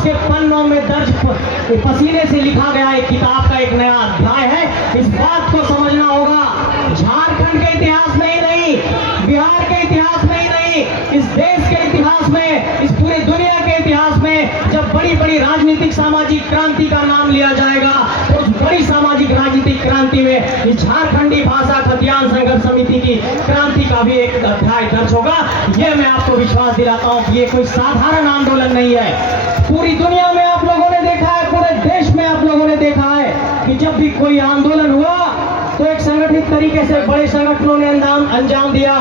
इतिहास के पन्नों में दर्ज पसीने से लिखा गया एक किताब का एक नया अध्याय है। इस बात को समझना होगा, झारखंड के इतिहास में ही नहीं, बिहार के इतिहास में ही नहीं, इस देश के इतिहास में, इस पूरी दुनिया के इतिहास में जब बड़ी बड़ी राजनीतिक सामाजिक क्रांति का नाम लिया जाएगा तो उस बड़ी सामाजिक राजनीतिक क्रांति में इस झारखंडी भाषा खतियान संघर्ष समिति की क्रांति का भी एक अध्याय दर्ज होगा। यह मैं आपको विश्वास दिलाता हूं कि ये कोई साधारण आंदोलन नहीं है। पूरी दुनिया में आप लोगों ने देखा है, पूरे देश में आप लोगों ने देखा है कि जब भी कोई आंदोलन हुआ तो एक संगठित तरीके से बड़े संगठनों ने अंजाम दिया,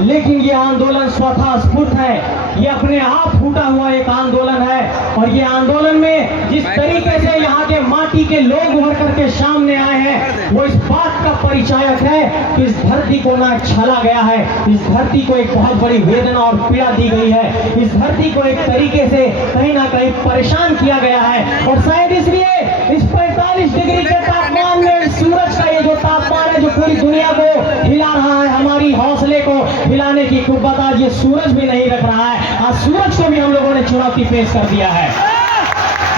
लेकिन ये आंदोलन स्वतः स्फूर्त है, ये अपने आप फूटा हुआ एक आंदोलन है। और ये आंदोलन में जिस तरीके से यहाँ के माटी के लोग उभर करके सामने आए हैं वो इस बात का परिचायक है कि इस धरती को ना छला गया है, इस धरती को एक बहुत बड़ी वेदना और पीड़ा दी गई है, इस धरती को एक तरीके से कहीं ना कहीं परेशान किया गया है। और शायद इसलिए इस 45 डिग्री के तापमान में सूरज का ये जो तापमान है जो पूरी दुनिया को हिला रहा है, हमारी हौसले को हिलाने की कुव्वत आज ये सूरज भी नहीं रख रहा है। आज सूरज को भी हम लोगों ने चुनौती पेश कर दिया है।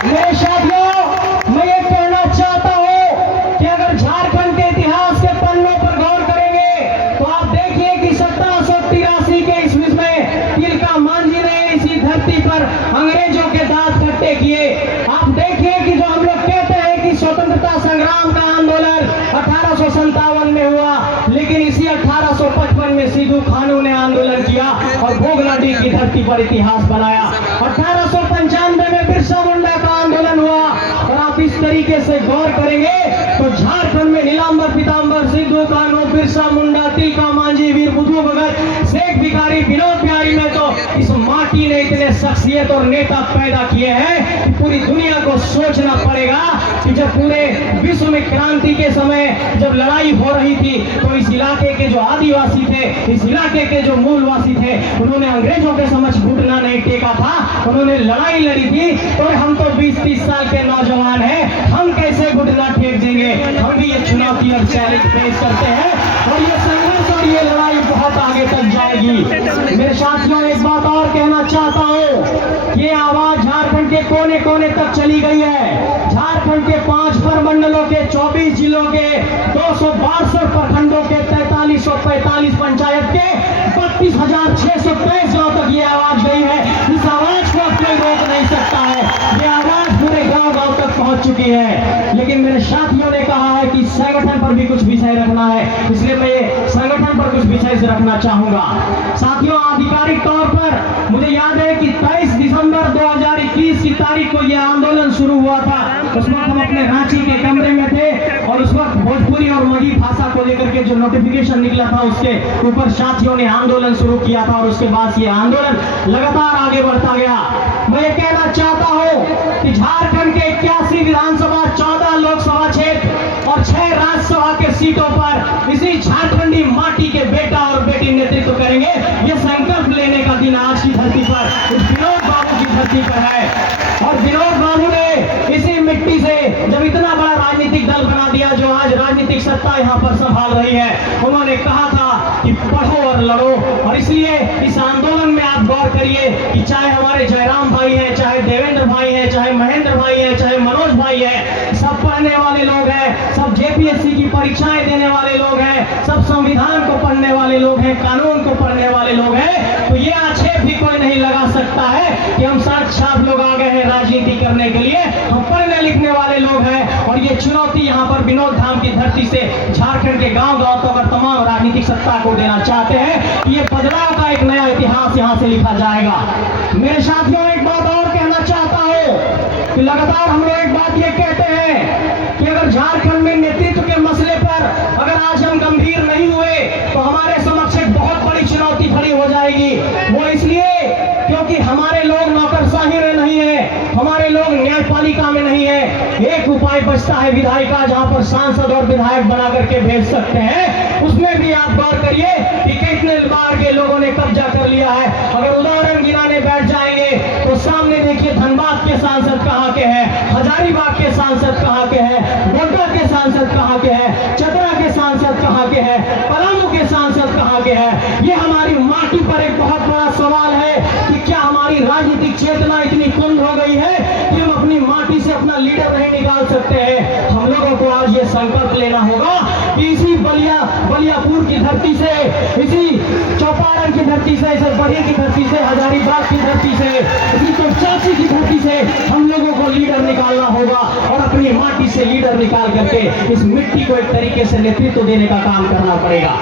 मेरे साथियों, मैं ये कहना चाहता हूं कि अगर झारखंड के इतिहास के पन्नों पर गौर करेंगे तो आप देखिए कि 1783 के ईस्वी में तिलका मांझी ने इसी धरती पर अंग्रेजों के दांत खट्टे किए। आप देखिए कि जो हम लोग कहते हैं कि स्वतंत्रता संग्राम का आंदोलन 1857 में हुआ, लेकिन इसी 1855 में सिद्धू कानू ने आंदोलन किया और भोगलाडी की धरती पर इतिहास बनाया। 1895 में बिरसा मुंडा का आंदोलन हुआ। और आप इस तरीके से गौर करेंगे तो झारखंड में नीलांबर पीतांबर, सिद्धू कानू, बिरसा मुंडा, तिलका मांझी, वीर बुद्धू भगत, शेख भिखारी, विनोद बिहारी में तो इस माटी ने इतने शख्सियत और नेता पैदा किए हैं कि पूरी दुनिया को सोचना पड़ेगा कि जब पूरे विश्व में क्रांति के समय जब लड़ाई हो रही थी तो इस इलाके के जो आदिवासी थे, इस इलाके के जो मूलवासी थे, उन्होंने अंग्रेजों के समक्ष घुटना नहीं टेका था, उन्होंने लड़ाई लड़ी थी। तो हम तो 20-30 साल के नौजवान हैं, हम कैसे घुटना टेक देंगे? हम भी ये चुनौती और चैलेंज फेस करते हैं और ये संघर्ष और ये लड़ाई बहुत आगे तक जाएगी। मेरे साथियों, एक बात और कहना चाहता हूँ, ये आवाज झारखंड के कोने कोने तक चली गई है। झारखंड के 5 प्रमंडलों के 24 जिलों के 262 प्रखंडों के 4345 पंचायत के 32,623 गांव तक ये आवाज गई है। इस आवाज को कोई रोक नहीं सकता है, ये आवाज पूरे गांव-गांव तक पहुंच चुकी है। लेकिन मेरे साथियों ने कहा है कि संगठन पर भी कुछ विषय रखना है, इसलिए मैं ये संगठन पर कुछ विषय से रखना चाहूंगा। साथियों, आधिकारिक तौर पर मुझे याद है कि 23 दिसंबर 2021 की तारीख को यह आंदोलन शुरू हुआ था। उस वक्त हम अपने रांची के कमरे में थे और उस वक्त भोजपुरी और मगही भाषा को लेकर के जो नोटिफिकेशन निकला था उसके ऊपर साथियों ने आंदोलन शुरू किया था और उसके बाद ये आंदोलन लगातार आगे बढ़ता गया। मैं ये कहना चाहता हूँ कि झारखंड के 81 विधानसभा, 14 लोकसभा क्षेत्र और 6 राज्यसभा के सीटों पर इसी झारखंडी माटी के बेटा और बेटी नेतृत्व करेंगे। ये संकल्प लेने का दिन आज की धरती पर इस विनोद बाबू की धरती पर है। और विनोद बाबू ने इसी मिट्टी से जब इतना बड़ा राजनीतिक दल बना दिया जो आज राजनीतिक सत्ता यहाँ पर संभाल रही है, उन्होंने कहा था कि पढ़ो और लड़ो। और इसलिए इस आंदोलन में आप गौर करिए कि चाहे हमारे जयराम भाई हैं, चाहे देवेंद्र भाई हैं, चाहे महेंद्र भाई हैं, चाहे मनोज भाई हैं, सब पढ़ने वाले लोग हैं, सब जेपीएससी की परीक्षाएं देने वाले लोग हैं, सब संविधान को पढ़ने वाले लोग हैं, कानून को पढ़ने वाले लोग हैं। तो ये आक्षेप भी कोई नहीं लगा सकता है कि हम साक्षात लोग आ गए हैं राजनीति करने के लिए, हम पढ़ने लिखने वाले लोग हैं। और ये चुनौती यहाँ पर विनोद धाम की धरती से झारखंड के गांव-गांव तक और तमाम राजनीतिक सत्ता को देना चाहते हैं कि ये बदलाव का एक नया इतिहास यहाँ से लिखा जाएगा। मेरे साथियों, एक बात और कहना चाहता हूँ कि लगातार हम लोग एक बात ये कहते हैं कि अगर झारखंड में नेतृत्व के मसले पर अगर आज हम गंभीर नहीं हुए तो हमारे समक्ष एक बहुत बड़ी चुनौती खड़ी हो जाएगी। वो इसलिए क्योंकि हमारे लोग नौकरशाही में नहीं है, हमारे लोग न्यायपालिका में नहीं है। एक उपाय बचता है विधायिका, जहां पर सांसद और विधायक बना करके भेज सकते हैं। उसमें भी आप गौर करिए कि कितने बार के लोगों ने कब्जा कर लिया है। अगर उदाहरण गिनाने बैठ जाएंगे तो सामने देखिए धनबाद के सांसद कहाँ के हैं, हजारीबाग के सांसद कहाँ के हैं, गोड्डा के सांसद कहाँ के हैं, चतरा के सांसद कहाँ के हैं, पलामू के सांसद कहाँ के हैं। ये हमारी माटी पर एक बहुत बड़ा सवाल है कि क्या हमारी राजनीतिक चेतना इतनी कुंद हो गई है सकते हैं। हम लोगों को आज ये संकल्प लेना होगा कि इसी बलियापुर की धरती से, इसी चौपारण की धरती से, इस बड़ी की धरती से, हजारीबाग की धरती से, इसी चौचासी की धरती से हम लोगों को लीडर निकालना होगा और अपनी माटी से लीडर निकाल करके इस मिट्टी को एक तरीके से नेतृत्व देने का काम करना पड़ेगा।